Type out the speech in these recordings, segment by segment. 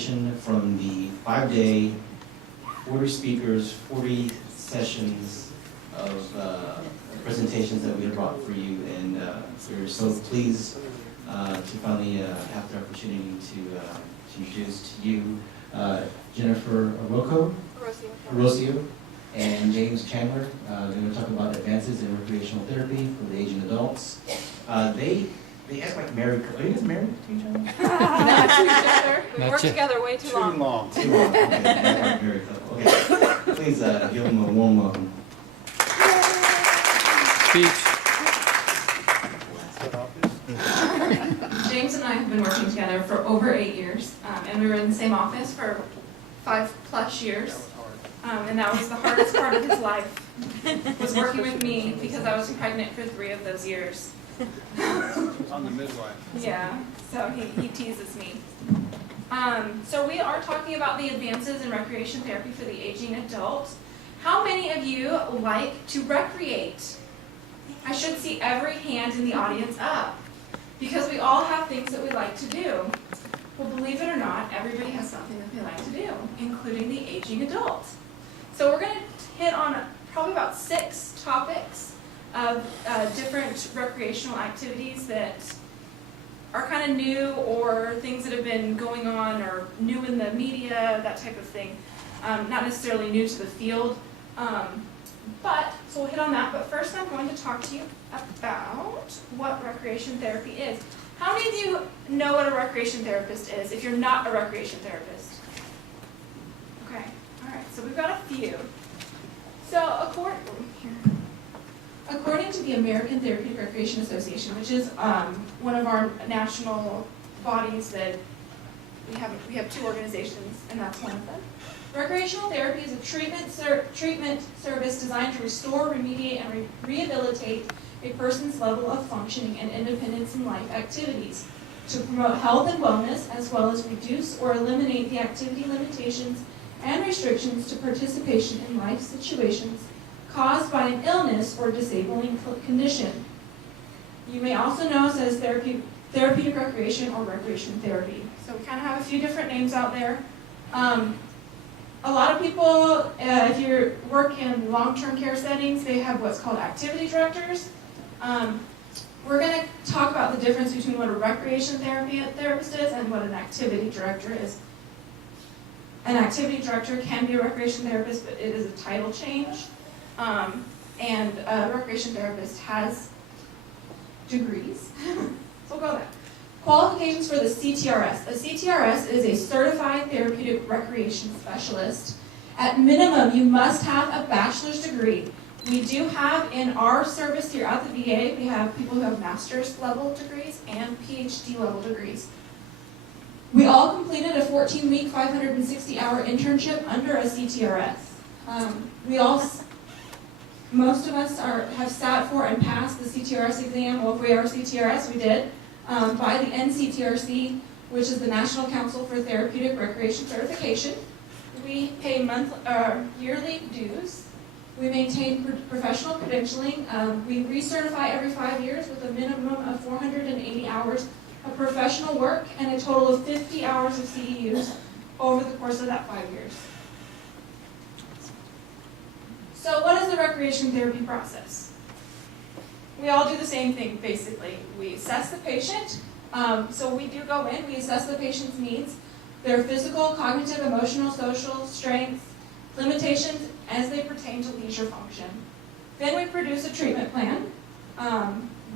graduation from the 5-day, 40 speakers, 40 sessions of presentations that we have brought for you, and we're so pleased to finally have the opportunity to introduce to you Jennifer Orocio and James Chandler. They're going to talk about advances in recreational therapy for the aging adults. They act like married. Are you guys married to each other? Not to each other. We worked together way too long. Too long. Okay, like married couple. Okay, please give them a warm welcome. Speech. James and I have been working together for over 8 years, and we were in the same office for 5+ years. And that was the hardest part of his life, was working with me because I was pregnant for 3 of those years. On the midwife. Yeah, so he teases me. So we are talking about the advances in recreation therapy for the aging adult. How many of you like to recreate? I should see every hand in the audience up, because we all have things that we like to do. Well, believe it or not, everybody has something that they like to do, including the aging adult. So we're going to hit on probably about 6 topics of different recreational activities that are kind of new, or things that have been going on, or new in the media, that type of thing. Not necessarily new to the field. So we'll hit on that, but first I'm going to talk to you about what recreation therapy is. How many of you know what a recreation therapist is, if you're not a recreation therapist? Okay, all right, so we've got a few. So according to the American Therapeutic Recreation Association, which is one of our national bodies that we have 2 organizations, and that's one of them. Recreational therapy is a treatment service designed to restore, remediate, and rehabilitate a person's level of functioning and independence in life activities, to promote health and wellness, as well as reduce or eliminate the activity limitations and restrictions to participation in life situations caused by an illness or disabling condition. You may also know us as therapeutic recreation or recreation therapy. So we kind of have a few different names out there. A lot of people, if you work in long-term care settings, they have what's called activity directors. We're going to talk about the difference between what a recreation therapist is and what an activity director is. An activity director can be a recreation therapist, but it is a title change. And a recreation therapist has degrees. So we'll go there. Qualifications for the CTRS. A CTRS is a Certified Therapeutic Recreation Specialist. At minimum, you must have a bachelor's degree. We do have in our service here at the VA, we have people who have master's level degrees and PhD level degrees. We all completed a 14-week, 560-hour internship under a CTRS. Most of us have sat for and passed the CTRS exam. Well, if we are CTRS, we did. By the NCTRC, which is the National Council for Therapeutic Recreation Certification. We pay yearly dues. We maintain professional credentialing. We recertify every 5 years with a minimum of 480 hours of professional work and a total of 50 hours of CEUs over the course of that 5 years. So what is the recreation therapy process? We all do the same thing, basically. We assess the patient. So we do go in, we assess the patient's needs, their physical, cognitive, emotional, social, strengths, limitations as they pertain to leisure function. Then we produce a treatment plan.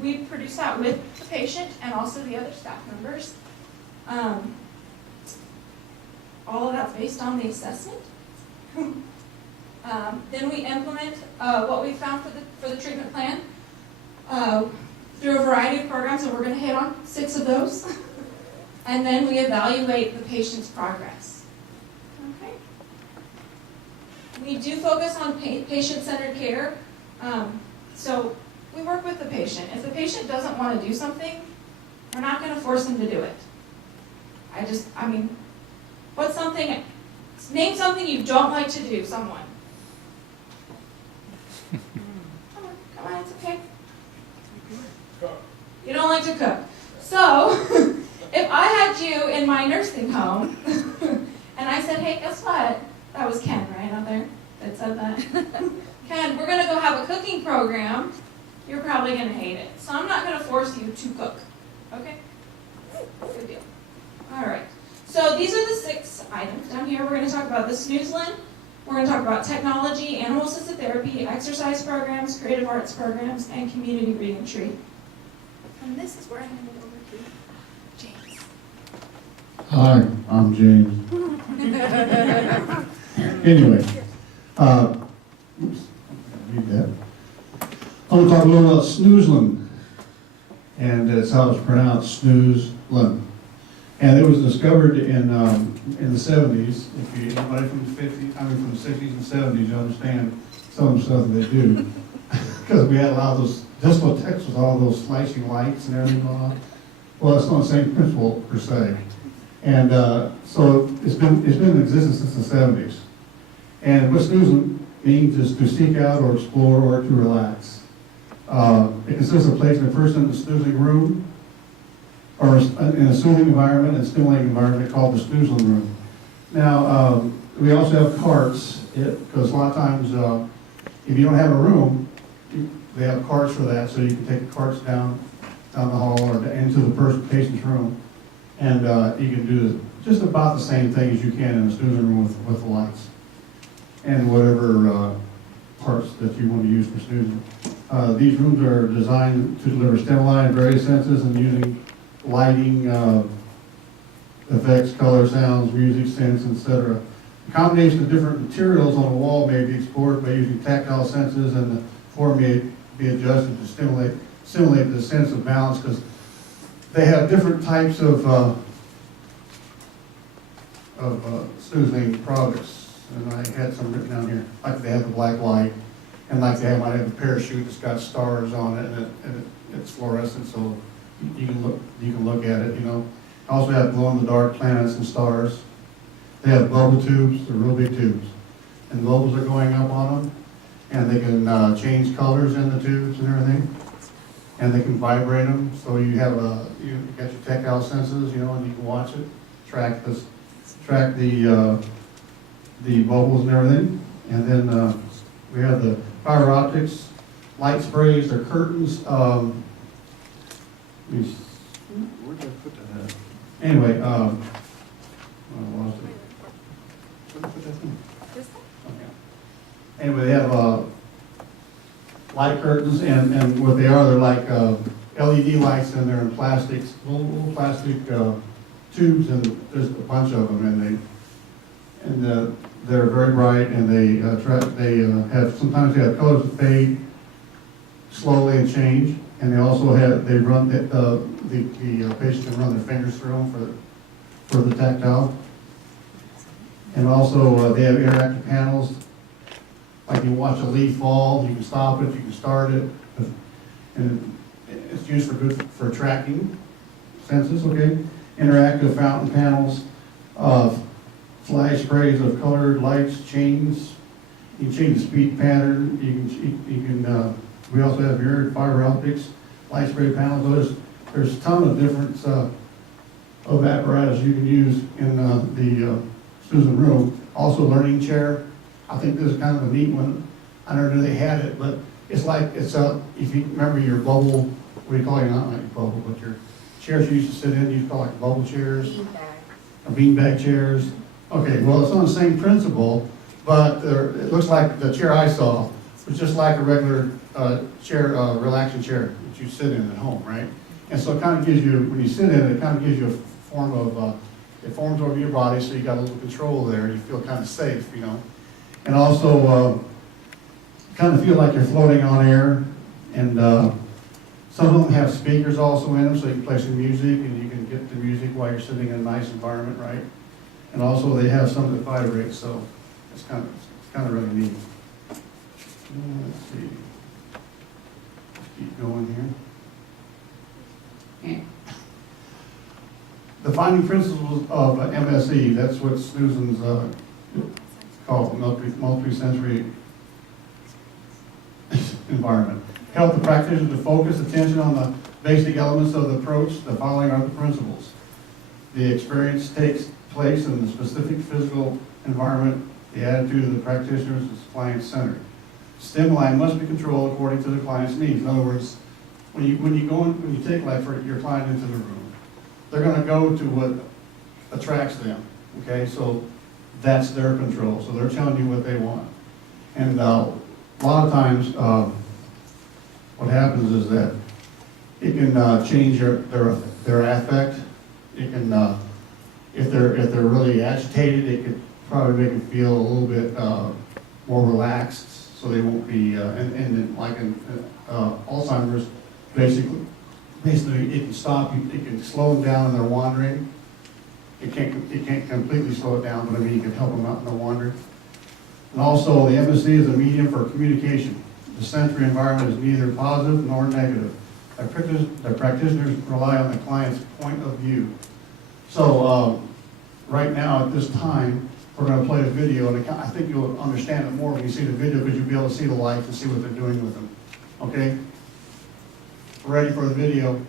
We produce that with the patient and also the other staff members. All of that's based on the assessment. Then we implement what we found for the treatment plan through a variety of programs, and we're going to hit on 6 of those. And then we evaluate the patient's progress. Okay. We do focus on patient-centered care. So we work with the patient. If the patient doesn't want to do something, we're not going to force them to do it. Name something you don't like to do, someone. Come on, it's okay. You don't like to cook. So, if I had you in my nursing home, And I said, hey, guess what? That was Ken, right, out there that said that. Ken, we're gonna go have a cooking program. You're probably gonna hate it. So I'm not gonna force you to cook, okay? Good deal. All right. So these are the 6 items down here. We're gonna talk about the snoozlin. We're gonna talk about technology, animal-assisted therapy, exercise programs, creative arts programs, and community reentry. And this is where I hand it over to James. Hi, I'm James. Anyway, oops, read that. I'm going to talk a little about snoozlin, and it's how it's pronounced, snoozlin. And it was discovered in the 70s. If you anybody from the 50s, from the 60s and 70s, you understand some of the stuff that they do, because we had a lot of those discotheques with all those flashing lights and everything going on. Well, it's not the same principle per se. And so it's been in existence since the 70s. And what snoozing means is to seek out or explore or to relax. It consists of placing a person in a snoozing room or in a soothing environment and stimulating environment called the snoozing room. Now, we also have carts, because a lot of times if you don't have a room, they have carts for that, so you can take the carts down the hall or into the patient's room. And you can do just about the same thing as you can in a snoozing room with the lights and whatever parts that you want to use for snoozing. These rooms are designed to deliver stimuli in various senses and using lighting, effects, color, sounds, music, scents, etc. A combination of different materials on the wall may be explored by using tactile senses, and the form may be adjusted to stimulate the sense of balance, because they have different types of snoozing products. And I had some written down here, like they have the black light, and like they might have a parachute that's got stars on it, and it's fluorescent, so you can look at it. Also have glow-in-the-dark planets and stars. They have bubble tubes, they're real big tubes, and the bubbles are going up on them, and they can change colors in the tubes and everything, and they can vibrate them. So you have you got your tactile senses, and you can watch it, track the bubbles and everything. And then we have the fiber optics, light sprays, or curtains. Where did I put that at? Anyway, I lost it. Where did I put that thing? Okay. Anyway, they have light curtains, and what they are, they're like LED lights, and they're in plastics, little plastic tubes, and there's a bunch of them, and they're very bright, and sometimes they have colors that fade slowly and change, and they also run the patient can run their fingers through them for the tactile, and also they have interactive panels. Like you watch a leaf fall, you can stop it, you can start it, and it's used for tracking senses. Okay, interactive fountain panels, flash sprays of colored lights, chains. You can change the speed pattern. You can. We also have mirrored fiber optics, light spray panels. There's a ton of different of apparatus you can use in the Susan room. Also, learning chair. I think this is kind of a neat one. I don't know if they had it, but it's if you remember your bubble, what do you call it? Not like a bubble, but your chairs you used to sit in, you call like bubble chairs. Beanbag. Or beanbag chairs. Okay, well, it's on the same principle, but it looks like the chair I saw was just like a regular chair, relaxing chair that you sit in at home, right? And so it kind of gives you, when you sit in it, it kind of gives you a form of, it forms over your body, so you got a little control there, you feel kind of safe, And also, kind of feel like you're floating on air, and some of them have speakers also in them, so you can play some music, and you can get the music while you're sitting in a nice environment, right? And also they have some that vibrate, so it's kind of really neat. Let's see. Let's keep going here. The finding principles of MSE, that's what Susan's called, multi-sensory environment. Help the practitioner to focus attention on the basic elements of the approach. The following are the principles. The experience takes place in the specific physical environment, the attitude of the practitioners is client-centered. Stimuli must be controlled according to the client's needs. In other words, when you take like for your client into the room, they're going to go to what attracts them. Okay, so that's their control. So they're telling you what they want. And a lot of times, what happens is that it can change their affect. It can, if they're really agitated, it could probably make them feel a little bit more relaxed, so they won't be. And like in Alzheimer's, basically, it can stop. It can slow them down in their wandering. It can't completely slow it down, but I mean, you can help them out in their wandering. And also, the MSC is a medium for communication. The sensory environment is neither positive nor negative. The practitioners rely on the client's point of view. So right now, at this time, we're going to play a video, and I think you'll understand it more when you see the video, because you'll be able to see the lights and see what they're doing with them. Okay? Ready for the video?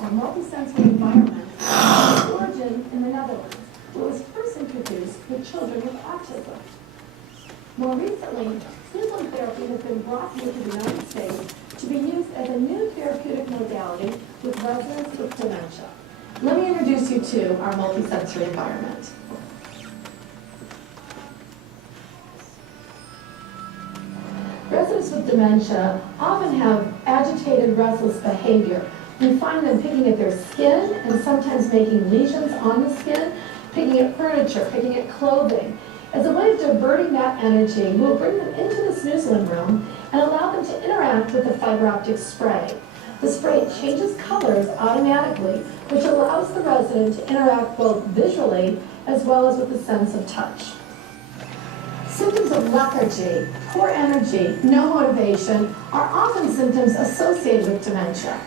A multisensory environment has origin in the Netherlands. It was first introduced with children with autism. More recently, snoozling therapy has been brought here to the United States to be used as a new therapeutic modality with residents with dementia. Let me introduce you to our multisensory environment. Residents with dementia often have agitated, restless behavior. We find them picking at their skin and sometimes making lesions on the skin, picking at furniture, picking at clothing. As a way of diverting that energy, we'll bring them into the snoozling room and allow them to interact with the fiber optic spray. The spray changes colors automatically, which allows the resident to interact both visually as well as with the sense of touch. Symptoms of lethargy, poor energy, no motivation are often symptoms associated with dementia.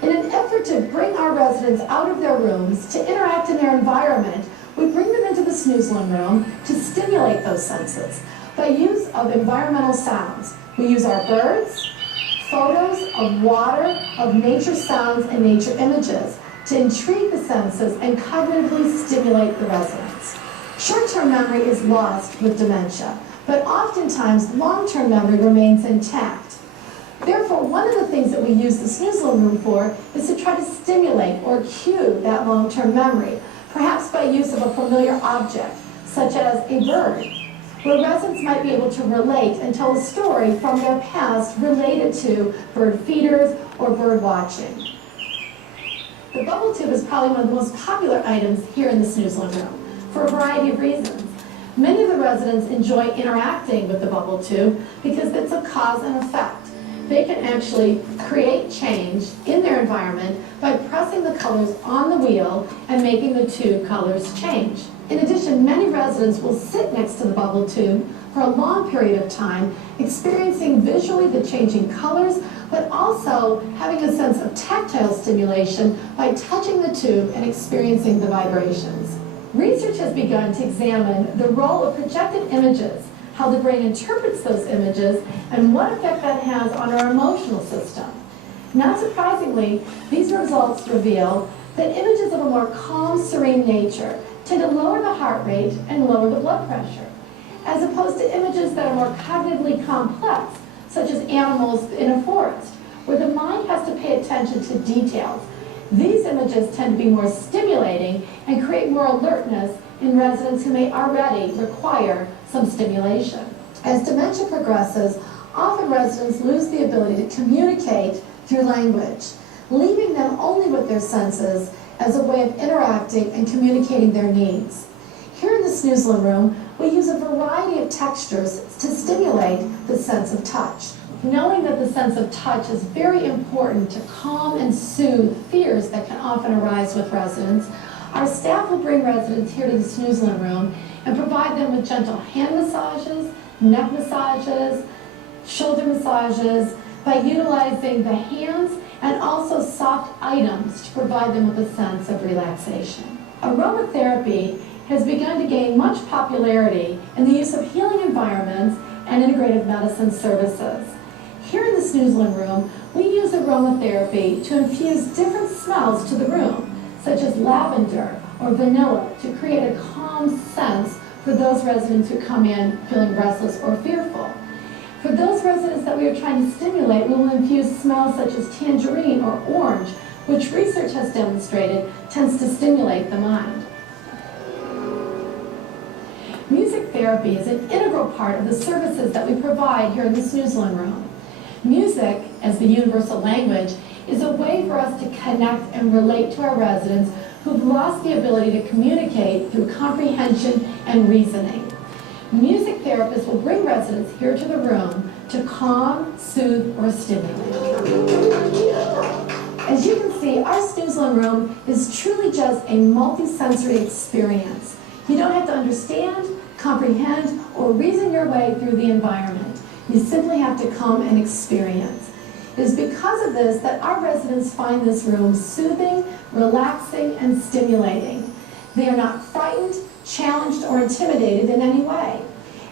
In an effort to bring our residents out of their rooms to interact in their environment, we bring them into the snoozling room to stimulate those senses by use of environmental sounds. We use our birds, photos of water, of nature sounds, and nature images to intrigue the senses and cognitively stimulate the residents. Short-term memory is lost with dementia, but oftentimes long-term memory remains intact. Therefore, one of the things that we use the snoozling room for is to try to stimulate or cue that long-term memory, perhaps by use of a familiar object, such as a bird, where residents might be able to relate and tell a story from their past related to bird feeders or bird watching. The bubble tube is probably one of the most popular items here in the snoozling room, for a variety of reasons. Many of the residents enjoy interacting with the bubble tube because it's a cause and effect. They can actually create change in their environment by pressing the colors on the wheel and making the tube colors change. In addition, many residents will sit next to the bubble tube for a long period of time, experiencing visually the changing colors, but also having a sense of tactile stimulation by touching the tube and experiencing the vibrations. Research has begun to examine the role of projected images, how the brain interprets those images, and what effect that has on our emotional system. Not surprisingly, these results reveal that images of a more calm, serene nature tend to lower the heart rate and lower the blood pressure, as opposed to images that are more cognitively complex, such as animals in a forest, where the mind has to pay attention to details. These images tend to be more stimulating and create more alertness in residents who may already require some stimulation. As dementia progresses, often residents lose the ability to communicate through language, leaving them only with their senses as a way of interacting and communicating their needs. Here in the snoozling room, we use a variety of textures to stimulate the sense of touch. Knowing that the sense of touch is very important to calm and soothe fears that can often arise with residents, our staff will bring residents here to the snoozling room and provide them with gentle hand massages, neck massages, shoulder massages by utilizing the hands and also soft items to provide them with a sense of relaxation. Aromatherapy has begun to gain much popularity in the use of healing environments and integrative medicine services. Here in the snoozling room, we use aromatherapy to infuse different smells to the room, such as lavender or vanilla, to create a calm sense for those residents who come in feeling restless or fearful. For those residents that we are trying to stimulate, we will infuse smells such as tangerine or orange, which research has demonstrated tends to stimulate the mind. Music therapy is an integral part of the services that we provide here in the snoozling room. Music, as the universal language, is a way for us to connect and relate to our residents who've lost the ability to communicate through comprehension and reasoning. Music therapists will bring residents here to the room to calm, soothe, or stimulate. As you can see, our snoozling room is truly just a multi-sensory experience. You don't have to understand, comprehend, or reason your way through the environment. You simply have to come and experience. It is because of this that our residents find this room soothing, relaxing, and stimulating. They are not frightened, challenged, or intimidated in any way.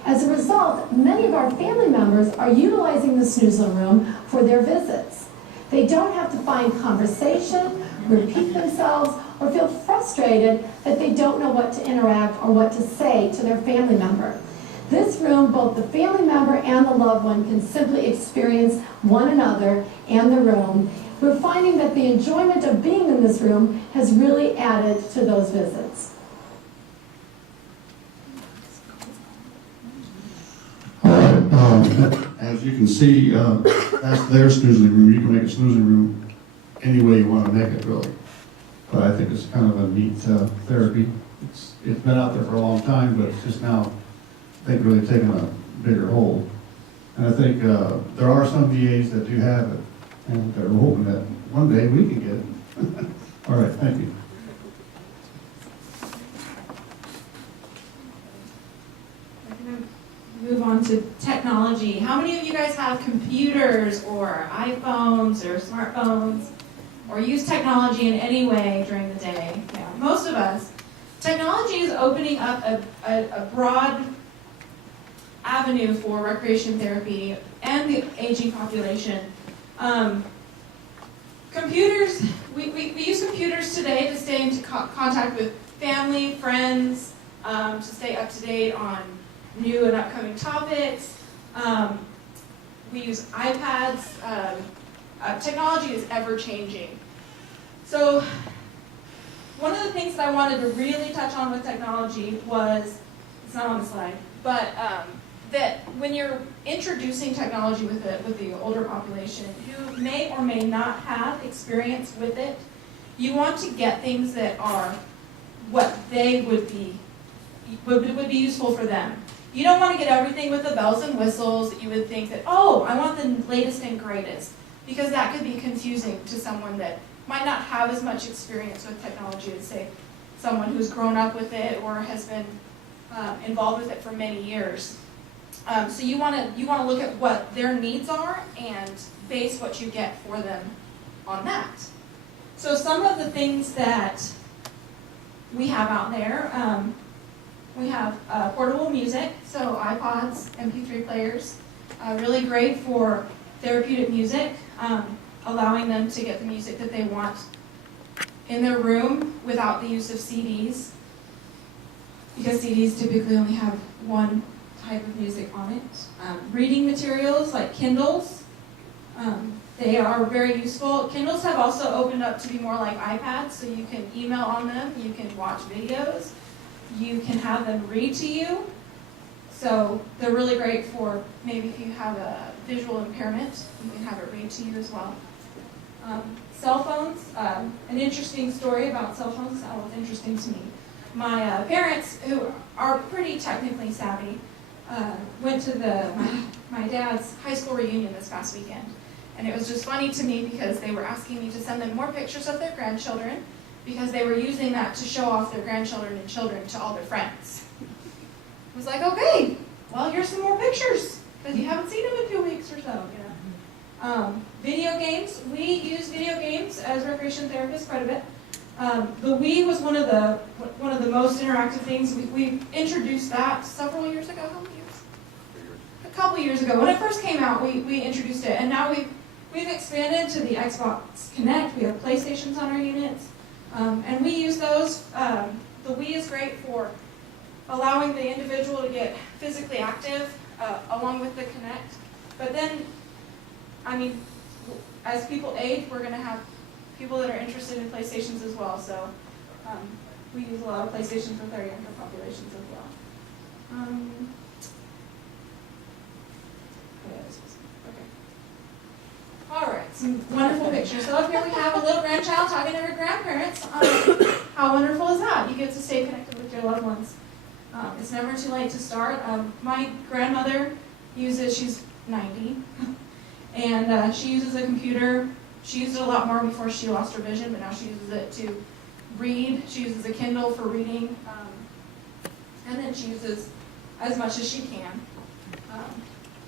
As a result, many of our family members are utilizing the snoozling room for their visits. They don't have to find conversation, repeat themselves, or feel frustrated that they don't know what to interact or what to say to their family member. This room, both the family member and the loved one can simply experience one another and the room. We're finding that the enjoyment of being in this room has really added to those visits. All right, as you can see, that's their snoozing room. You can make a snoozing room any way you want to make it, really. But I think it's kind of a neat therapy. It's been out there for a long time, but it's just now, I think, really taken a bigger hold. And I think there are some VAs that do have it, and we're hoping that one day we can get it. All right, thank you. Move on to technology. How many of you guys have computers or iPhones or smartphones or use technology in any way during the day? Yeah, most of us. Technology is opening up a broad avenue for recreation therapy and the aging population. Computers, we use computers today to stay in contact with family, friends, to stay up to date on new and upcoming topics. We use iPads. Technology is ever changing. So one of the things that I wanted to really touch on with technology was, it's not on the slide, but that when you're introducing technology with the older population who may or may not have experience with it, you want to get things that are what they would be useful for them. You don't want to get everything with the bells and whistles that you would think that, oh, I want the latest and greatest, because that could be confusing to someone that might not have as much experience with technology as, say, someone who's grown up with it or has been involved with it for many years. So you want to look at what their needs are and base what you get for them on that. So some of the things that we have out there, we have portable music, so iPods, MP3 players, really great for therapeutic music, allowing them to get the music that they want in their room without the use of CDs, because CDs typically only have one type of music on it. Reading materials like Kindles, they are very useful. Kindles have also opened up to be more like iPads, so you can email on them, you can watch videos, you can have them read to you. So they're really great for maybe if you have a visual impairment, you can have it read to you as well. Cell phones, an interesting story about cell phones, that was interesting to me. My parents, who are pretty technically savvy, went to my dad's high school reunion this past weekend. And it was just funny to me because they were asking me to send them more pictures of their grandchildren because they were using that to show off their grandchildren and children to all their friends. I was like, okay, well, here's some more pictures because you haven't seen them in 2 weeks or so. You know? Video games, we use video games as recreation therapists quite a bit. The Wii was one of the most interactive things. We introduced that several years ago. How many years? A couple years ago. When it first came out, we introduced it, and now we've expanded to the Xbox Connect. We have PlayStations on our units, and we use those. The Wii is great for allowing the individual to get physically active along with the Connect. But then, I mean, as people age, we're going to have people that are interested in PlayStations as well. So we use a lot of PlayStations with our younger populations as well. Okay. All right, some wonderful pictures. So up here we have a little grandchild talking to her grandparents. How wonderful is that? You get to stay connected with your loved ones. It's never too late to start. My grandmother uses, she's 90, and she uses a computer. She used it a lot more before she lost her vision, but now she uses it to read. She uses a Kindle for reading, and then she uses as much as she can.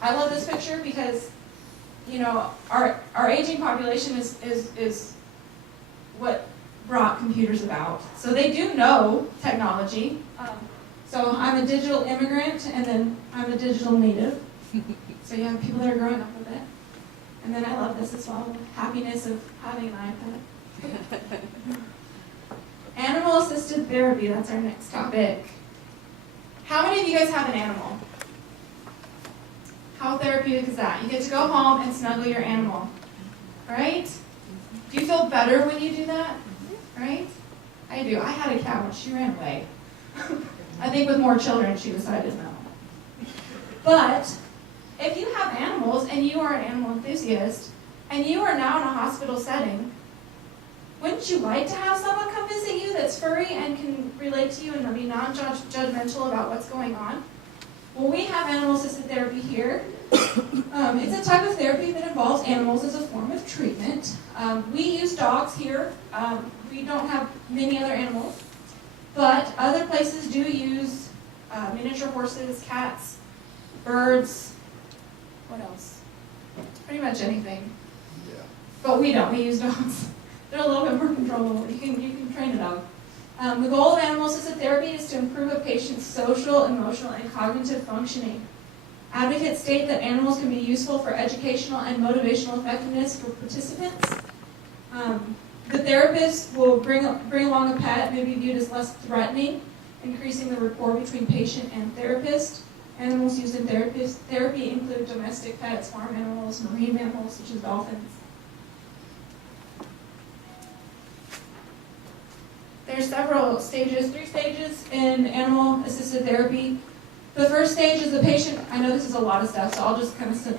I love this picture because, you know, our aging population is what brought computers about. So they do know technology. So I'm a digital immigrant, and then I'm a digital native. So you have people that are growing up with it. And then I love this as well, the happiness of having an iPad. Animal-assisted therapy, that's our next topic. How many of you guys have an animal? How therapeutic is that? You get to go home and snuggle your animal, right? Do you feel better when you do that, right? I do. I had a cat when she ran away. I think with more children, she decided no. But if you have animals and you are an animal enthusiast and you are now in a hospital setting, wouldn't you like to have someone come visit you that's furry and can relate to you and be non-judgmental about what's going on? Well, we have animal-assisted therapy here. It's a type of therapy that involves animals as a form of treatment. We use dogs here. We don't have many other animals. But other places do use miniature horses, cats, birds, what else? Pretty much anything. Yeah. But we don't. We use dogs. They're a little bit more controllable. You can train a dog. The goal of animal-assisted therapy is to improve a patient's social, emotional, and cognitive functioning. Advocates state that animals can be useful for educational and motivational effectiveness for participants. The therapist will bring along a pet, may be viewed as less threatening, increasing the rapport between patient and therapist. Animals used in therapy include domestic pets, farm animals, marine mammals such as dolphins. There's several stages, 3 stages in animal-assisted therapy. The first stage is the patient, I know this is a lot of stuff, so I'll just kind of,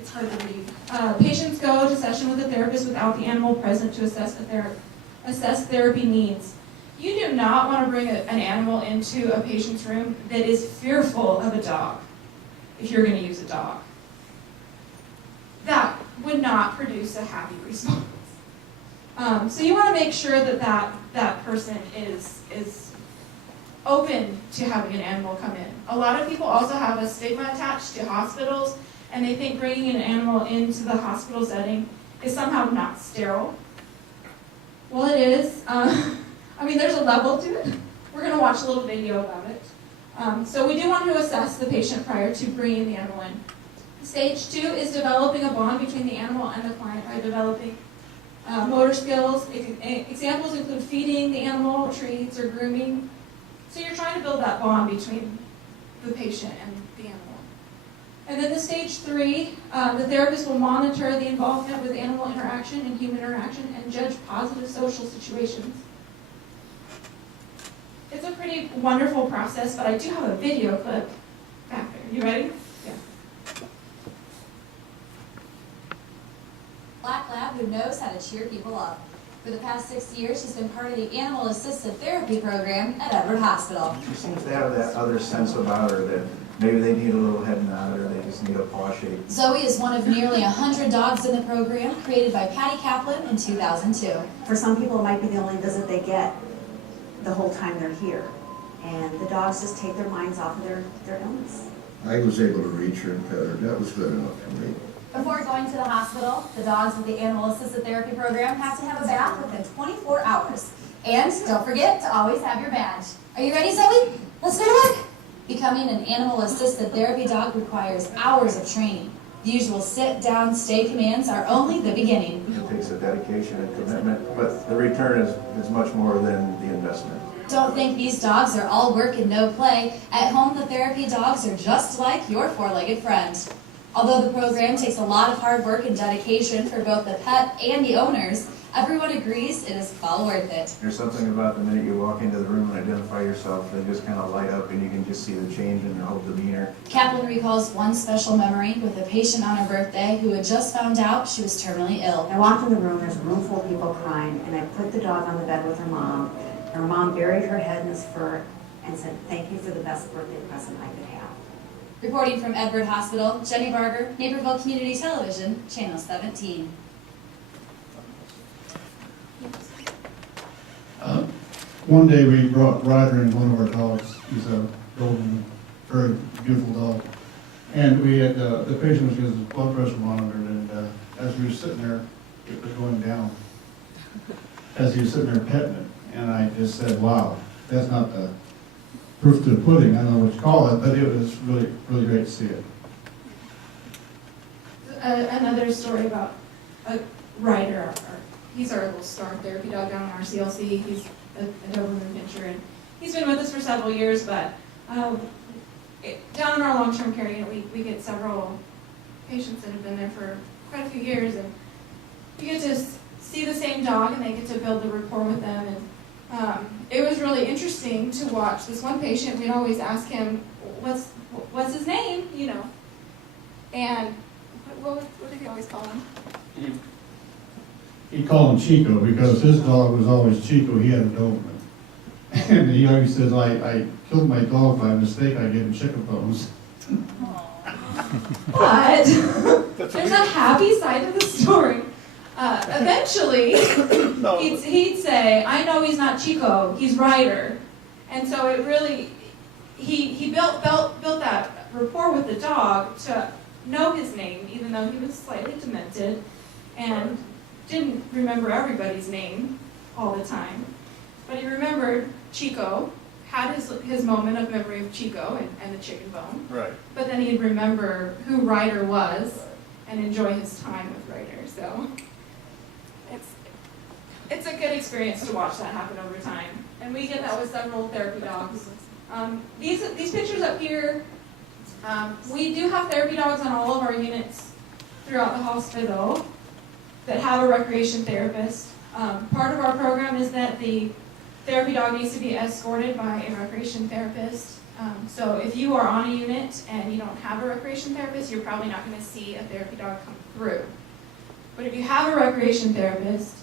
it's hard to read. Patients go to session with a therapist without the animal present to assess therapy needs. You do not want to bring an animal into a patient's room that is fearful of a dog, if you're going to use a dog. That would not produce a happy response. So you want to make sure that person is open to having an animal come in. A lot of people also have a stigma attached to hospitals, and they think bringing an animal into the hospital setting is somehow not sterile. Well, it is. I mean, there's a level to it. We're going to watch a little video about it. So we do want to assess the patient prior to bringing the animal in. Stage 2 is developing a bond between the animal and the client by developing motor skills. Examples include feeding the animal, treats, or grooming. So you're trying to build that bond between the patient and the animal. And then the stage 3, the therapist will monitor the involvement with animal interaction and human interaction and judge positive social situations. It's a pretty wonderful process, but I do have a video clip back there. You ready? Yeah. Black Lab who knows how to cheer people up. For the past 6 years, she's been part of the Animal-Assisted Therapy program at Edward Hospital. She seems to have that other sense about her that maybe they need a little head nod or they just need a paw shake. Zoe is one of nearly 100 dogs in the program, created by Patty Kaplan in 2002. For some people, it might be the only visit they get the whole time they're here. And the dogs just take their minds off of their illness. I was able to reach her and pet her. That was good enough for me. Before going to the hospital, the dogs with the Animal-Assisted Therapy program have to have a bath within 24 hours. And don't forget to always have your badge. Are you ready, Zoe? Let's go to work. Becoming an animal-assisted therapy dog requires hours of training. The usual sit, down, stay commands are only the beginning. It takes a dedication and commitment, but the return is much more than the investment. Don't think these dogs are all work and no play. At home, the therapy dogs are just like your four-legged friend. Although the program takes a lot of hard work and dedication for both the pet and the owners, everyone agrees it is well worth it. There's something about the minute you walk into the room and identify yourself, they just kind of light up and you can just see the change in their whole demeanor. Kaplan recalls one special memory with a patient on her birthday who had just found out she was terminally ill. I walked in the room, there's a room full of people crying, and I put the dog on the bed with her mom. Her mom buried her head in his fur and said, "Thank you for the best birthday present I could have." Reporting from Edward Hospital, Jenny Barger, Naperville Community Television, Channel 17. One day we brought Ryder in, one of our dogs. He's a golden, very beautiful dog. And we had, the patient was getting his blood pressure monitored, and as we were sitting there, it was going down. As he was sitting there petting it, and I just said, wow, that's not the proof to the pudding, I don't know what you call it, but it was really, really great to see it. Another story about a Ryder. He's our little star therapy dog down in our CLC. He's a Doberman Pinscher, and he's been with us for several years, but down in our long-term care unit, we get several patients that have been there for quite a few years, and you get to see the same dog, and they get to build the rapport with them, and it was really interesting to watch this one patient. We'd always ask him, what's his name, you know, and what did he always call him? He called him Chico because his dog was always Chico. He had a Doberman. And he always says, I killed my dog by mistake. I gave him chicken bones. But there's a happy side to the story. Eventually, he'd say, I know he's not Chico, he's Ryder. And so it really, he built that rapport with the dog to know his name, even though he was slightly demented and didn't remember everybody's name all the time. But he remembered Chico, had his moment of memory of Chico and the chicken bone. Right. But then he'd remember who Ryder was and enjoy his time with Ryder. So it's a good experience to watch that happen over time. And we get that with several therapy dogs. These pictures up here, we do have therapy dogs on all of our units throughout the hospital that have a recreation therapist. Part of our program is that the therapy dog needs to be escorted by a recreation therapist. So if you are on a unit and you don't have a recreation therapist, you're probably not going to see a therapy dog come through. But if you have a recreation therapist,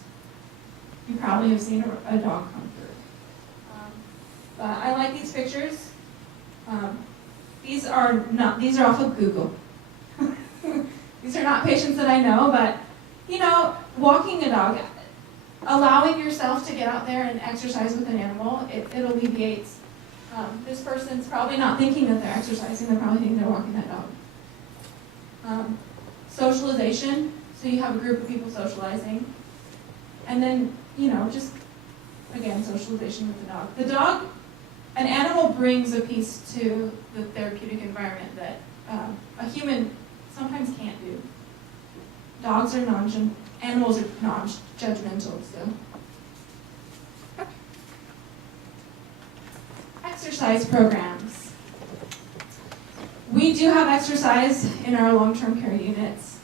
you probably have seen a dog come through. But I like these pictures. These are off of Google. These are not patients that I know, but you know, walking a dog, allowing yourself to get out there and exercise with an animal, it alleviates. This person's probably not thinking that they're exercising, they're probably thinking they're walking that dog. Socialization, so you have a group of people socializing. And then, you know, just, again, socialization with the dog. The dog, an animal brings a piece to the therapeutic environment that a human sometimes can't do. Dogs are animals are non-judgmental, so. Exercise programs. We do have exercise in our long-term care units.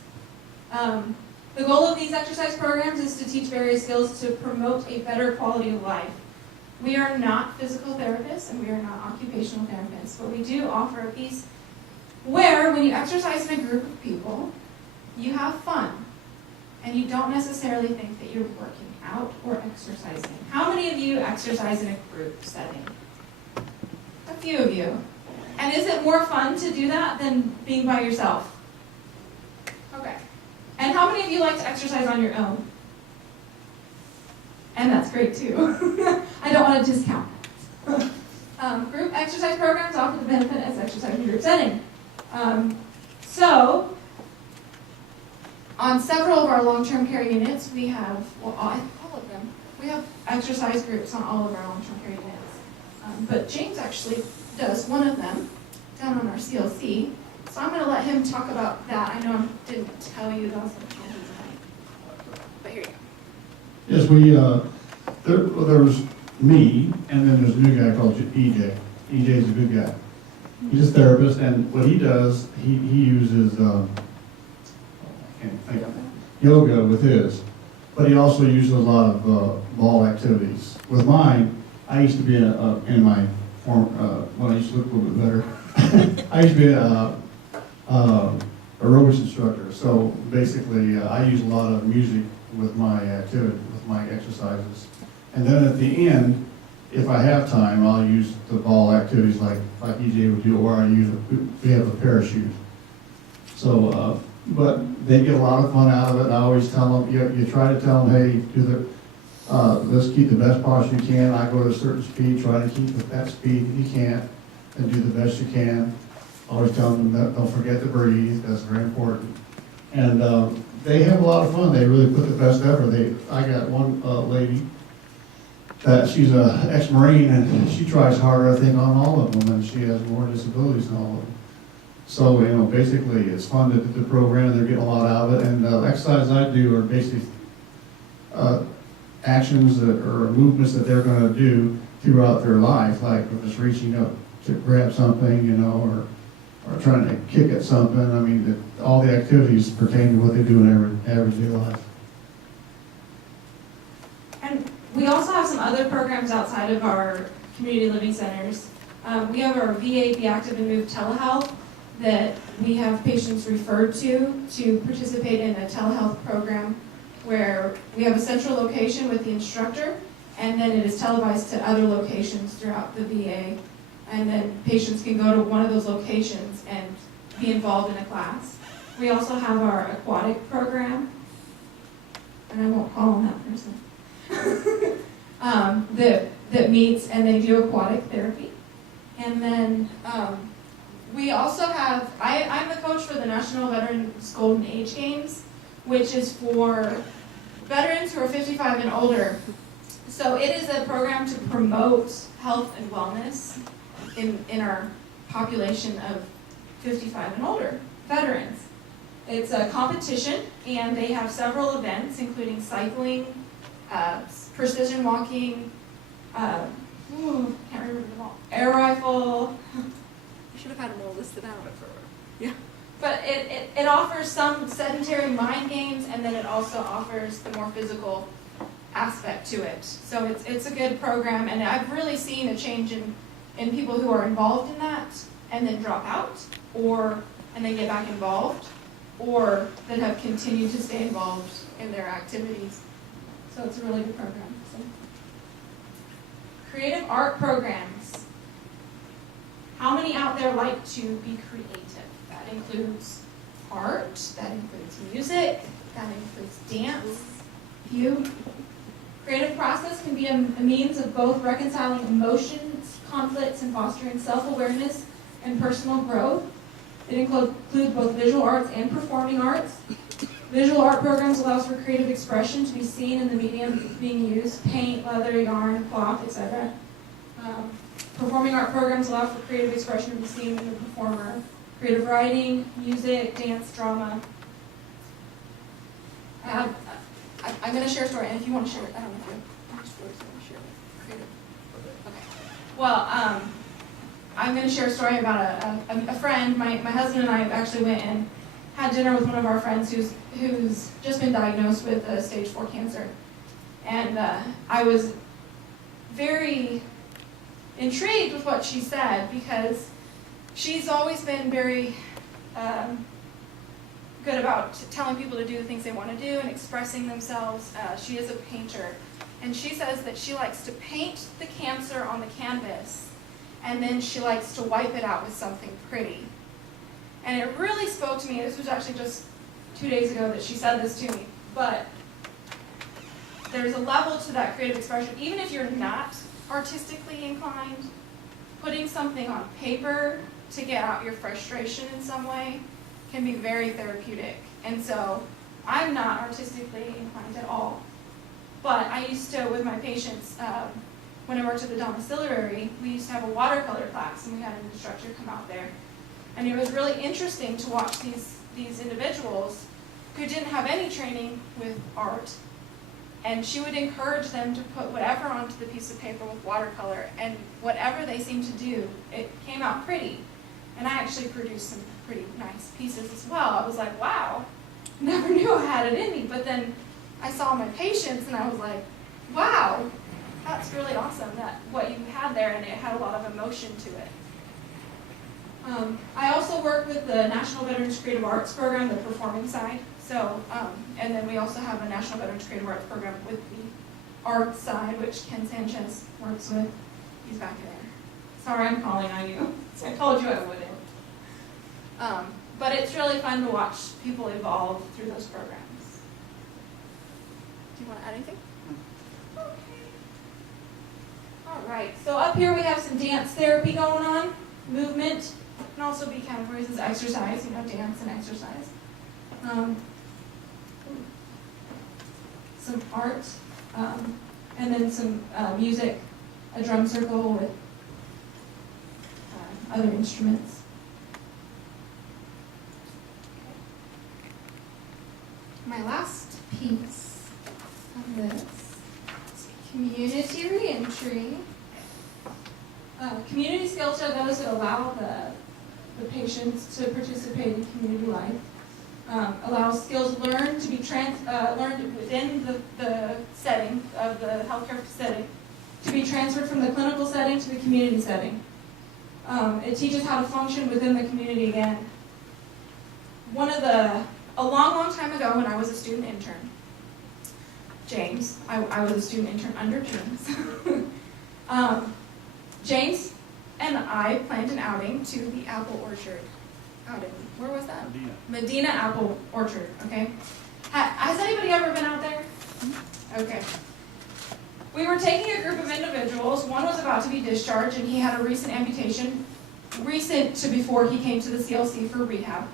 The goal of these exercise programs is to teach various skills to promote a better quality of life. We are not physical therapists and we are not occupational therapists, but we do offer a piece where when you exercise in a group of people, you have fun and you don't necessarily think that you're working out or exercising. How many of you exercise in a group setting? A few of you. And is it more fun to do that than being by yourself? Okay. And how many of you like to exercise on your own? And that's great too. I don't want to discount that. Group exercise programs offer the benefit as exercise in group setting. So, on several of our long-term care units, we have, well, all of them, we have exercise groups on all of our long-term care units. But James actually does one of them down on our CLC. So I'm going to let him talk about that. I know I didn't tell you that I was going to tell you tonight. But here you go. Yes, we, there's me, and then there's a new guy called EJ. EJ's a good guy. He's a therapist, and what he does, he uses, I can't think of it, yoga with his, but he also uses a lot of ball activities. With mine, I used to be in my form, when I used to look a little bit better, I used to be aerobics instructor. So basically, I use a lot of music with my activity, with my exercises. And then at the end, if I have time, I'll use the ball activities like EJ would do, or we have a parachute. So, but they get a lot of fun out of it. I always tell them, you try to tell them, hey, let's keep the best posture you can. I go at a certain speed, try to keep at that speed if you can't, and do the best you can. Always tell them that don't forget to breathe. That's very important. And they have a lot of fun. They really put the best effort. I got one lady that she's an ex-Marine, and she tries harder, I think, on all of them, and she has more disabilities than all of them. So, basically, it's fun to do the program. They're getting a lot out of it. And the exercises I do are basically actions or movements that they're going to do throughout their life, like if it's reaching up to grab something, or trying to kick at something. I mean, all the activities pertain to what they do in everyday life. And we also have some other programs outside of our community living centers. We have our VA Be Active and Move telehealth that we have patients referred to participate in a telehealth program where we have a central location with the instructor, and then it is televised to other locations throughout the VA. And then patients can go to one of those locations and be involved in a class. We also have our aquatic program, and I won't call on that person, that meets and they do aquatic therapy. And then we also have, I'm the coach for the National Veterans Golden Age Games, which is for veterans who are 55 and older. So it is a program to promote health and wellness in our population of 55 and older veterans. It's a competition, and they have several events, including cycling, precision walking, can't remember them all, air rifle. I should have had them all listed out. Yeah. But it offers some sedentary mind games, and then it also offers the more physical aspect to it. So it's a good program, and I've really seen a change in people who are involved in that and then drop out, and then get back involved, or that have continued to stay involved in their activities. So it's a really good program. So. Creative art programs. How many out there like to be creative? That includes art, that includes music, that includes dance. You. Creative process can be a means of both reconciling emotions, conflicts, and fostering self-awareness and personal growth. It includes both visual arts and performing arts. Visual art programs allows for creative expression to be seen in the medium being used, paint, leather, yarn, cloth, etc. Performing art programs allow for creative expression to be seen in the performer. Creative writing, music, dance, drama. I'm going to share a story, and if you want to share it, I don't know if you have stories you want to share. Creative. Okay. Well, I'm going to share a story about a friend. My husband and I actually went and had dinner with one of our friends who's just been diagnosed with stage 4 cancer. And I was very intrigued with what she said, because she's always been very good about telling people to do the things they want to do and expressing themselves. She is a painter. And she says that she likes to paint the cancer on the canvas, and then she likes to wipe it out with something pretty. And it really spoke to me. This was actually just 2 days ago that she said this to me. But there's a level to that creative expression. Even if you're not artistically inclined, putting something on paper to get out your frustration in some way can be very therapeutic. And so I'm not artistically inclined at all. But I used to, with my patients, when I worked at the domiciliary, we used to have a watercolor class, and we had an instructor come out there. And it was really interesting to watch these individuals who didn't have any training with art, and she would encourage them to put whatever onto the piece of paper with watercolor, and whatever they seemed to do, it came out pretty. And I actually produced some pretty nice pieces as well. I was like, wow, never knew I had it in me. But then I saw my patients, and I was like, wow, that's really awesome, that what you had there, and it had a lot of emotion to it. I also work with the National Veterans Creative Arts Program, the performing side. So, and then we also have a National Veterans Creative Arts Program with the art side, which Ken Sanchez works with. He's back there. Sorry, I'm calling on you. I told you I wouldn't. But it's really fun to watch people evolve through those programs. Do you want to add anything? Okay. All right, so up here we have some dance therapy going on. Movement can also be categorized as exercise, dance and exercise. Some art, and then some music, a drum circle with other instruments. My last piece of this is community reentry. Community skills are those that allow the patients to participate in community life. Allow skills learned to be learned within the setting of the healthcare setting to be transferred from the clinical setting to the community setting. It teaches how to function within the community again. A long time ago when I was a student intern, James, I was a student intern under James. James and I planned an outing to the apple orchard out in, where was that? Medina Apple Orchard, okay? Has anybody ever been out there? Okay. We were taking a group of individuals. One was about to be discharged, and he had a recent amputation, recent to before he came to the CLC for rehab.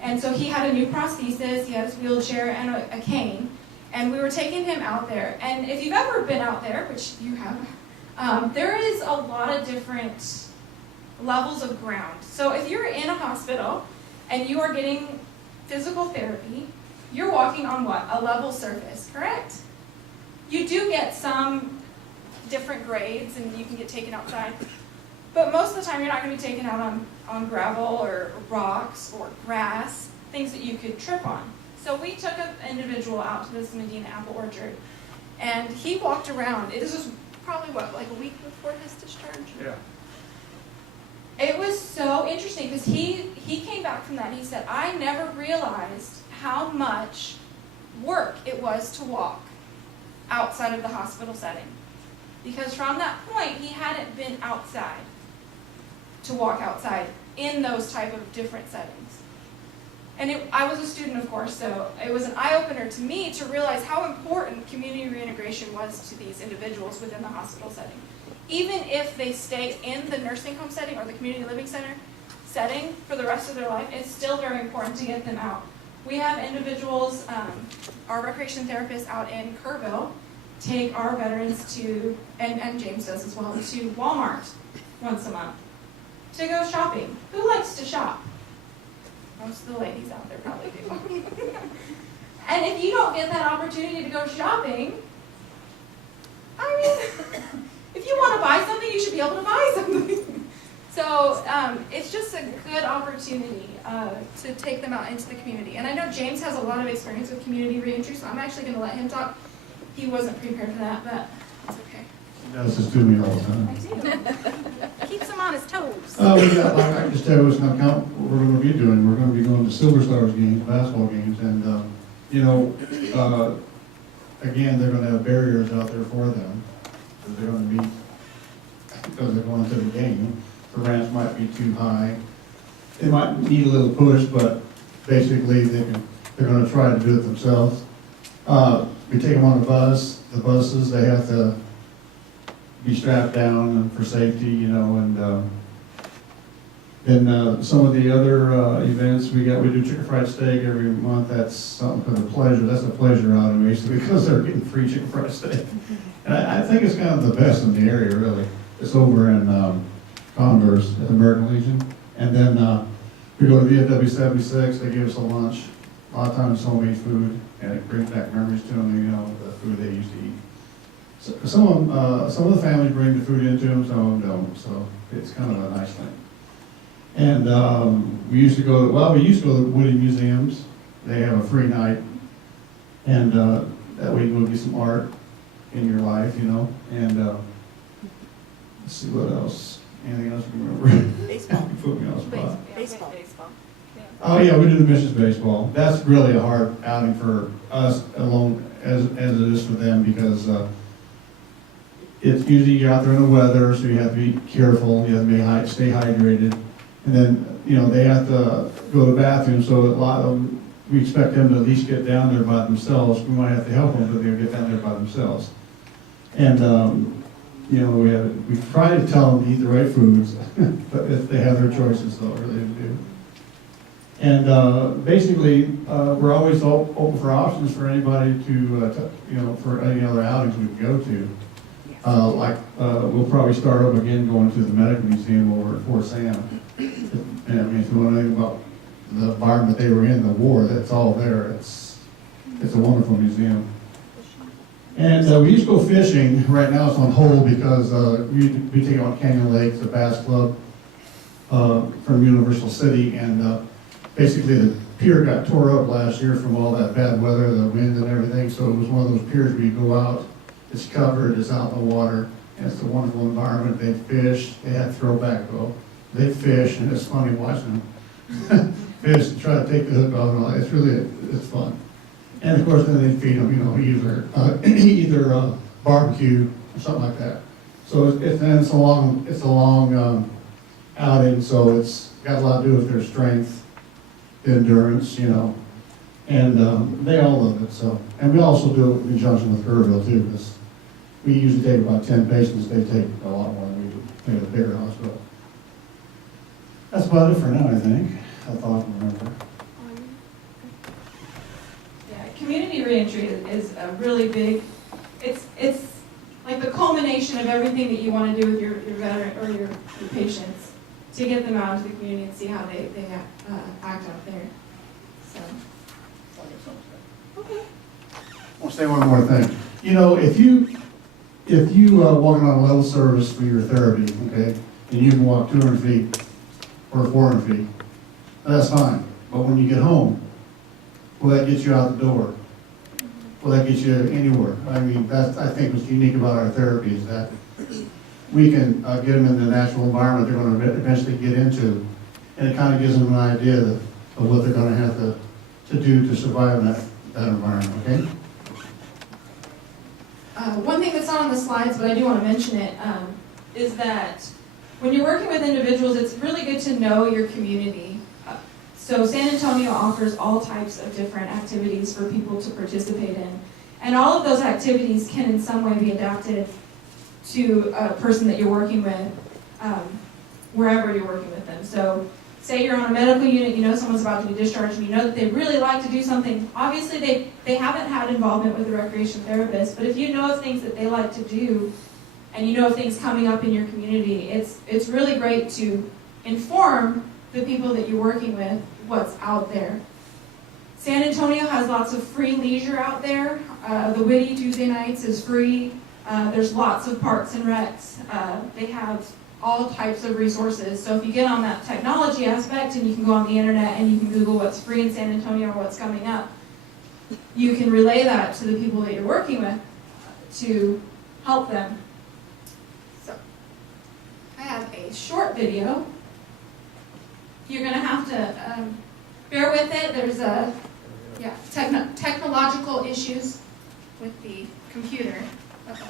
And so he had a new prosthesis, he had his wheelchair and a cane, and we were taking him out there. And if you've ever been out there, which you have, there is a lot of different levels of ground. So if you're in a hospital and you are getting physical therapy, you're walking on what? A level surface, correct? You do get some different grades and you can get taken outside, but most of the time you're not going to be taken out on gravel or rocks or grass, things that you could trip on. So we took an individual out to this Medina Apple Orchard, and he walked around. This was probably, what, like a week before his discharge? Yeah. It was so interesting because he came back from that and he said, I never realized how much work it was to walk outside of the hospital setting. Because from that point, he hadn't been outside to walk outside in those type of different settings. And I was a student, of course, so it was an eye-opener to me to realize how important community reintegration was to these individuals within the hospital setting. Even if they stay in the nursing home setting or the community living center setting for the rest of their life, it's still very important to get them out. We have individuals, our recreation therapists out in Kerrville, take our veterans to, and James does as well, to Walmart once a month to go shopping. Who likes to shop? Most of the ladies out there probably do. And if you don't get that opportunity to go shopping, I mean, if you want to buy something, you should be able to buy something. So it's just a good opportunity to take them out into the community. And I know James has a lot of experience with community reentry, so I'm actually going to let him talk. He wasn't prepared for that, but it's okay. He does this to me all the time. I do. Keeps him on his toes. We got, like I just tell you what's going to count, what we're going to be doing. We're going to be going to Silver Stars games, basketball games, and, again, they're going to have barriers out there for them. Because they're going to be, because they're going to the game. The ramps might be too high. They might need a little push, but basically they're going to try to do it themselves. We take them on the bus. The buses, they have to be strapped down for safety, and Then some of the other events we do chicken fried steak every month. That's something for the pleasure. That's a pleasure outing basically because they're getting free chicken fried steak. And I think it's kind of the best in the area really. It's over in Converse at the American Legion. And then we go to VFW 76. They give us a lunch. A lot of times it's homemade food, and it brings back memories to them. You know, the food they used to eat. So, some of the families bring the food into them, some of them don't. So it's kind of a nice thing. And we used to go to the Woody Museums. They have a free night. And that way you can go get some art in your life, you know. And let's see what else. Anything else you remember? Baseball. You put me on the spot. Baseball. Oh yeah, we do the missions baseball. That's really a hard outing for us alone as it is for them because it's usually you're out there in the weather, so you have to be careful. You have to stay hydrated, and then you know they have to go to the bathroom. So a lot of them, we expect them to at least get down there by themselves. We might have to help them, but they'll get down there by themselves. And you know we try to tell them to eat the right foods, but if they have their choices, they'll really do. And basically, we're always open for options for anybody to, you know, for any other outings we can go to. We'll probably start up again going to the medical museum over at Fort Sam. And I mean, if you want to know about the environment they were in, the war, that's all there. It's a wonderful museum. And we used to go fishing. Right now it's on hold because we take on Canyon Lakes, the Bass Club from Universal City, and basically the pier got tore up last year from all that bad weather, the wind and everything, so it was one of those piers where you go out, it's covered, it's out in the water, and it's a wonderful environment. They fish, they had throwback though. They fish, and it's funny watching them fish and try to take the hook off and all that. It's fun. And of course then they feed them, you know, either barbecue or something like that. So it's a long outing, so it's got a lot to do with their strength, endurance, you know, and they all love it. So, and we also do it in conjunction with Kerrville too, because we usually take about 10 patients. They take a lot more than we do. They have a bigger hospital. That's about it for now, I think. That's all I can remember. Yeah, community reentry is a really big. It's like the culmination of everything that you want to do with your veteran or your patients, to get them out into the community and see how they act out there. So. Okay. I'll say one more thing. You know, if you walk on a level service for your therapy, okay, and you can walk 200 feet or 400 feet, that's fine. But when you get home, will that get you out the door? Will that get you anywhere? I mean, that's, I think, what's unique about our therapy is that we can get them in the natural environment they're going to eventually get into, and it kind of gives them an idea of what they're going to have to do to survive in that environment, okay? One thing that's not on the slides, but I do want to mention it, is that when you're working with individuals, it's really good to know your community. So San Antonio offers all types of different activities for people to participate in, and all of those activities can in some way be adapted to a person that you're working with, wherever you're working with them. So say you're on a medical unit, you know someone's about to be discharged, and you know that they really like to do something. Obviously they haven't had involvement with the recreation therapist, but if you know of things that they like to do, and you know of things coming up in your community, it's really great to inform the people that you're working with what's out there. San Antonio has lots of free leisure out there. The Witty Tuesday nights is free. There's lots of parks and recs. They have all types of resources. So if you get on that technology aspect and you can go on the internet and you can Google what's free in San Antonio or what's coming up, you can relay that to the people that you're working with to help them. So I have a short video. You're going to have to bear with it. There's technological issues with the computer. Okay.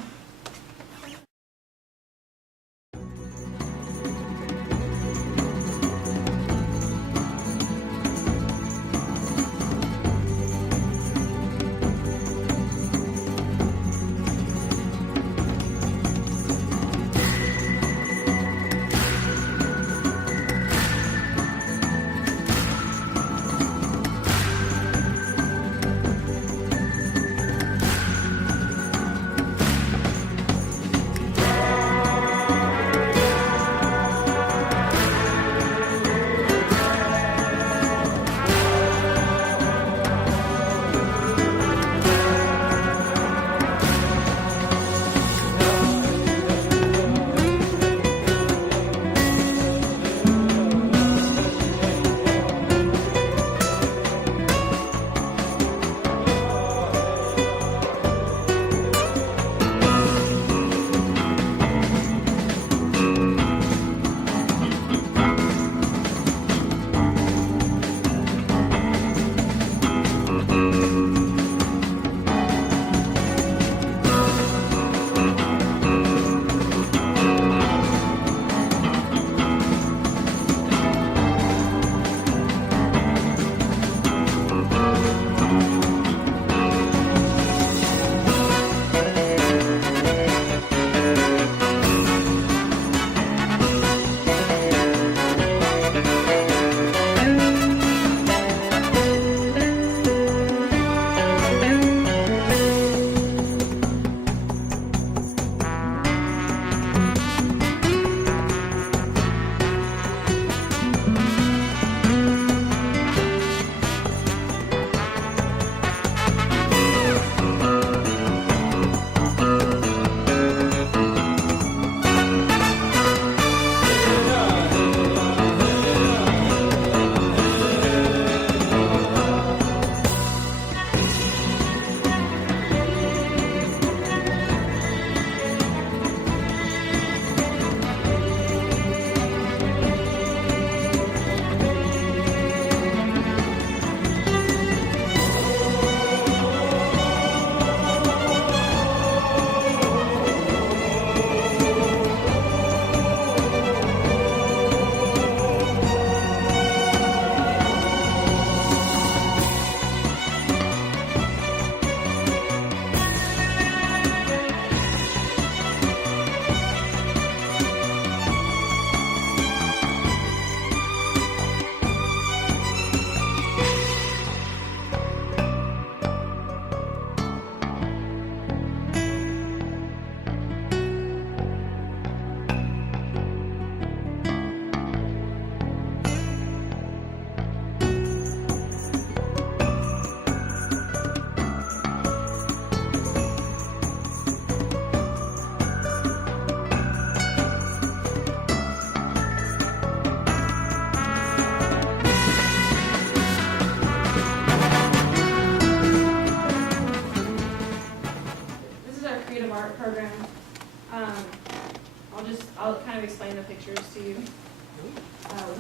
kind of explain the pictures to you.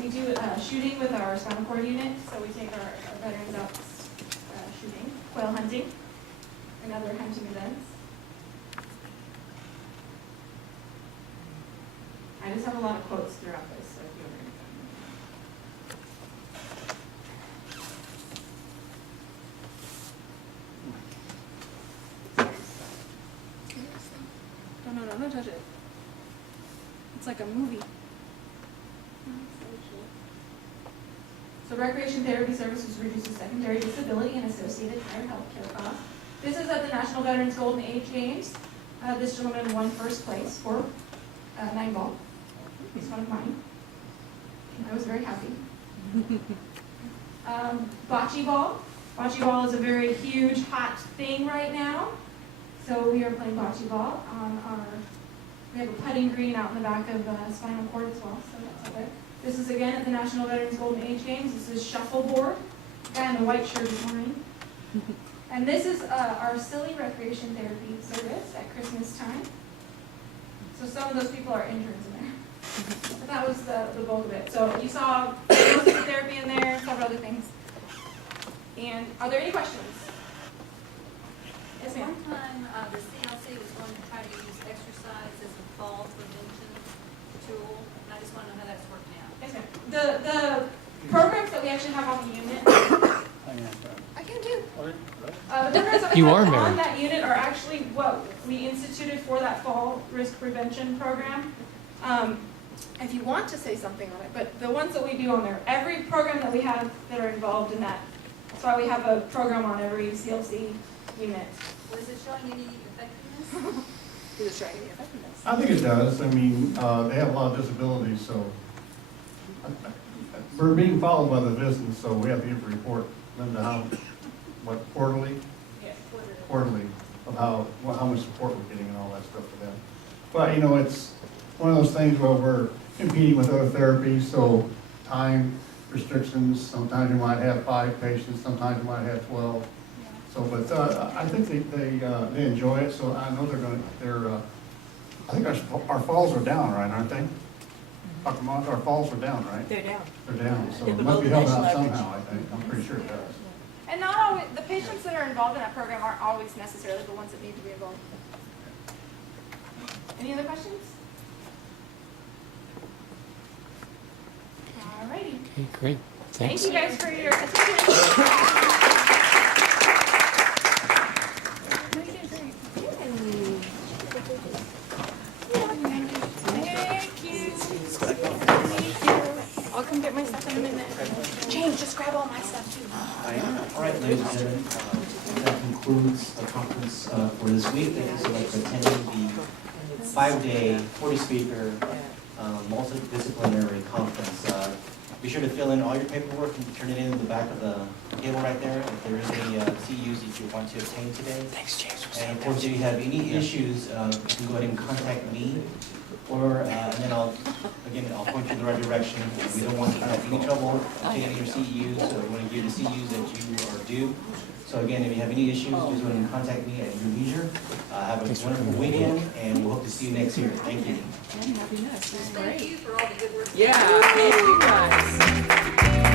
We do shooting with our spinal cord unit, so we take our veterans out shooting, quail hunting, and other hunting events. I just have a lot of quotes throughout this, so if you ever No, don't touch it. It's like a movie. So recreation therapy services reduces secondary disability and associated higher health care costs. This is at the National Veterans Golden Age Games. This gentleman won first place for 9-ball. He's one of mine. I was very happy. Bocce ball. Bocce ball is a very huge, hot thing right now. So we are playing bocce ball on we have a putting green out in the back of spinal cord as well, so that's okay. This is again at the National Veterans Golden Age Games. This is shuffleboard. The guy in the white shirt is mine. And this is our silly recreation therapy service at Christmas time. So some of those people are interns in there. But that was the bulk of it. So you saw physical therapy in there, several other things. And are there any questions? Yes, ma'am. One time, the CLC was going to try to use exercise as a fall prevention tool, and I just want to know how that's working out. Yes, ma'am. The programs that we actually have on the unit, I can do. The programs that we have on that unit are actually what we instituted for that fall risk prevention program. If you want to say something on it, but the ones that we do on there, every program that we have that are involved in that, that's why we have a program on every CLC unit. Was it showing any effectiveness? Is it showing any effectiveness? I think it does. I mean, they have a lot of disabilities, so we're being followed by the business, so we have to give a report, Linda, quarterly? Yes, Quarterly, of how much support we're getting and all that stuff for them. But, you know, it's one of those things where we're competing with other therapies, so time restrictions, sometimes you might have 5 patients, sometimes you might have 12. So, but I think they enjoy it, so I know I think our falls are down, right, aren't they? Our falls are down, right? They're down. They're down, so it must be helping out somehow, I think. I'm pretty sure it does. And not always, the patients that are involved in that program aren't always necessarily the ones that need to be involved. Any other questions? Alrighty. Okay, great. Thanks. Thank you guys for your attention. I'll come get my stuff in a minute. James, just grab all my stuff too. All right, ladies and gentlemen, that concludes the conference for this week. Thank you so much for attending the 5-day, 40-speaker, multidisciplinary conference. Be sure to fill in all your paperwork and turn it in the back of the table right there if there is any CUs that you want to obtain today. Thanks, James. And of course, if you have any issues, you can go ahead and contact me, or and then I'll point you in the right direction. We don't want you to have any trouble obtaining your CEUs, so we want to give you the CEUs that you are due. So again, if you have any issues, just go ahead and contact me at your leisure. Have a wonderful weekend, and we'll hope to see you next year. Thank you. And happiness. That's Thank great. you for all the good work. Yeah, thank you guys.